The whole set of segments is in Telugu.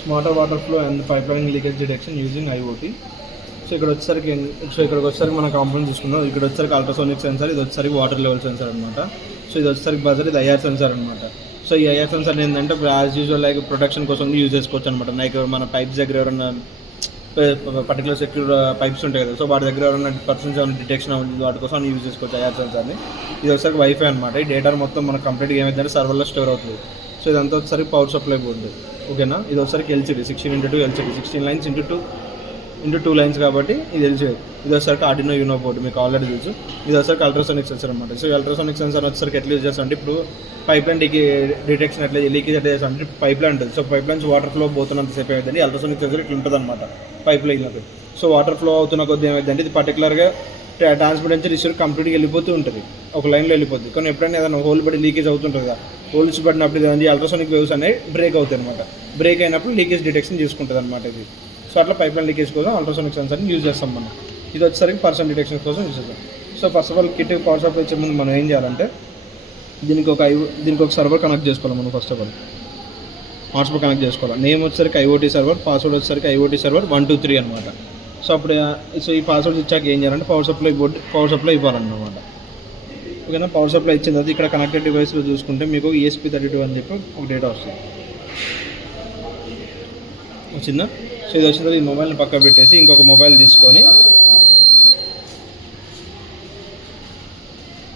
Smarter water flow and pipe line leakage detection using IoT. So ఇక్కడికి వచ్చేసరికి మన కాంపోనెంట్ చూసుకున్నాం. ఇక్కడ వచ్చేసరికి అల్ట్రాసోనిక్ సెన్సార్, ఇది వచ్చేసరికి వాటర్ లెవెల్ సెన్సార్ అనమాట. సో ఇది వచ్చేసరికి బజర్, ఇది ఐఆర్ సెన్సార్ అనమాట. సో ఈ ఐఆర్ సెన్సార్ ఏంటంటే యాజ్ యూజువల్ లైక్ ప్రొటెక్షన్ కోసం యూజ్ చేసుకోవచ్చు అనమాట. లైక్ మన పైప్స్ దగ్గర ఎవరైనా పర్టికులర్ సెక్యూర్ పైప్స్ ఉంటాయి కదా, సో వాటి దగ్గర ఎవరైనా పర్సన్స్ ఏమైనా డిటెక్షన్ అవుతుంది, వాటి కోసం యూజ్ చేసుకోవచ్చు ఐఆర్ సెన్సార్ని. ఇది వచ్చేసరికి వైఫై అనమాట. ఈ డేటా మొత్తం మనకు కంప్లీట్గా ఏమైందంటే సర్వర్లో స్టోర్ అవుతుంది. సో ఇదంతా వచ్చేసరికి పవర్ సప్లై బోర్డు, ఓకేనా. ఇది వచ్చేసరికి LCD 16x2 LCD, 16 lines into 2 lines కాబట్టి ఇది ఎల్సిడి. ఇది వచ్చేసరికి ఆర్డినో యూనో బోర్డు, మీకు ఆల్రెడీ తెలుసు. ఇది వచ్చేసరికి అల్ట్రాసోనిక్ సెన్సార్ అనమాట. సో అల్ట్రాసోనిక్ సెన్సార్ వచ్చేసరికి ఎట్లా యూజ్ చేస్తాం అంటే, ఇప్పుడు పైప్ లైన్ డిటెక్షన్ ఎట్లా లీకేజ్ ఎట్లా చేస్తాం అంటే, పైప్ లైన్ ఉంటుంది. So pipe lines water flow పోతున్నంతసేపు ఏమైందండి అల్ట్రాసోనిక్ సెన్సార్ ఇట్లా ఉంటుంది అనమాట పైప్ లైన్లోకి. సో వాటర్ ఫ్లో అవుతున్న కొద్ది ఏమైందంటే ఇది పర్టికులర్గా ట్రాన్స్మిటెన్స్ రిసీవర్ కంప్లీట్గా వెళ్ళిపోతూ ఉంటుంది, ఒక లైన్లో వెళ్ళిపోతుంది. కానీ ఎప్పుడైనా ఏదైనా హోల్ పడి లీకేజ్ అవుతుంటుంది కదా, హోల్స్ పడినప్పుడు ఇది అల్ట్రాసోనిక్ వేవ్స్ అనేవి బ్రేక్ అవుతాయి అనమాట. బ్రేక్ అయినప్పుడు లీకేజ్ డిటెక్షన్ చేసుకుంటుంది అనమాట ఇది. సో అట్లా పైప్ లైన్ లీకేజ్ కోసం అల్ట్రాసోనిక్ సెన్సార్ని యూజ్ చేస్తాం మనం. ఇది వచ్చేసరికి పర్సన్ డిటెక్షన్ కోసం యూజ్ చేస్తాం. So first of all kit power supply ఇచ్చే ముందు మనం ఏం చేయాలంటే, దీనికి ఒక సర్వర్ కనెక్ట్ చేసుకోవాలి మనం. First of all hotspot connect చేసుకోవాలి. నేమ్ వచ్చేసరికి ఐఓటీ సర్వర్, పాస్వర్డ్ వచ్చేసరికి ఐఓటీ సర్వర్ 123 అనమాట. సో అప్పుడు ఈ పాస్వర్డ్ ఇచ్చాక ఏం చేయాలంటే పవర్ సప్లై ఇవ్వాలన్నమాట, ఓకేనా. పవర్ సప్లై ఇచ్చిన తర్వాత ఇక్కడ కనెక్టెడ్ డివైస్లో చూసుకుంటే మీకు ESP32 అని చెప్పి ఒక డేటా వచ్చిందా. సో ఇది వచ్చిన తర్వాత ఈ మొబైల్ని పక్క పెట్టేసి ఇంకొక మొబైల్ తీసుకొని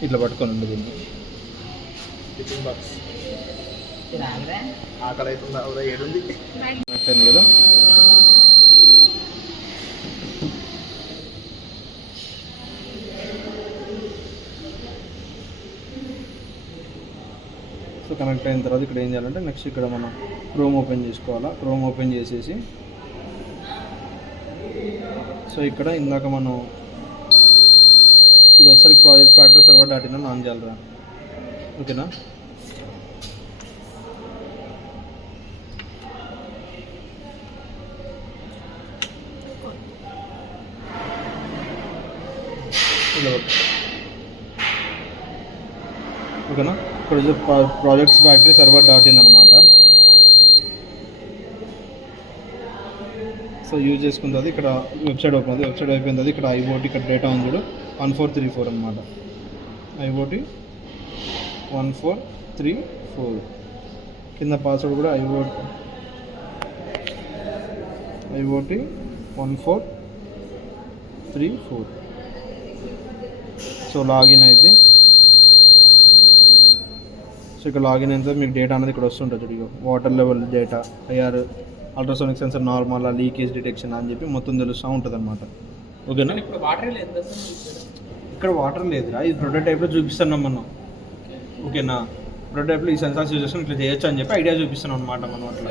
ఇట్లా పట్టుకోనండి దీన్ని. ఆకలి అవుతుందా ఏడుంది కదా. సో కనెక్ట్ అయిన తర్వాత ఇక్కడ ఏం చేయాలంటే నెక్స్ట్ ఇక్కడ మనం క్రోమ్ ఓపెన్ చేసుకోవాలా. క్రోమ్ ఓపెన్ చేసేసి సో ఇక్కడ ఇందాక మనం ఇది వచ్చేసరికి ప్రాజెక్ట్ ఫ్యాక్టరీ సర్వర్ .in అని ఆన్ చేయాలి, ఓకేనా. ఓకేనా. ఇక్కడ ప్రాజెక్ట్స్ ఫ్యాక్టరీ సర్వర్ .in అనమాట. సో యూజ్ చేసుకున్న తర్వాత ఇక్కడ వెబ్సైట్ ఓపెన్ అవుతుంది. వెబ్సైట్ అయిపోయిన తర్వాత ఇక్కడ ఐఓటీ ఇక్కడ డేటా ఉంది చూడు 1434 అనమాట. ఐఓటీ 1434 కింద పాస్వర్డ్ కూడా ఐఓటీ 1434. సో లాగిన్ అయితే సో ఇక్కడ లాగిన్ అయిన తర్వాత మీకు డేటా అనేది ఇక్కడ వస్తుంటుంది చూడు. Water level data, IR, ultrasonic sensor, normal, leakage detection అని చెప్పి మొత్తం తెలుస్తూ ఉంటుంది అనమాట, ఓకేనా. ఇక్కడ వాటర్ లేదురా, ఇది ప్రోటోటైప్లో చూపిస్తున్నాం మనం, ఓకేనా. ప్రోటోటైప్లో ఈ సెన్సార్స్ యూజ్ చేసుకుని ఇట్లా చేయొచ్చు అని చెప్పి ఐడియా చూపిస్తున్నాం అనమాట మనం అట్లా.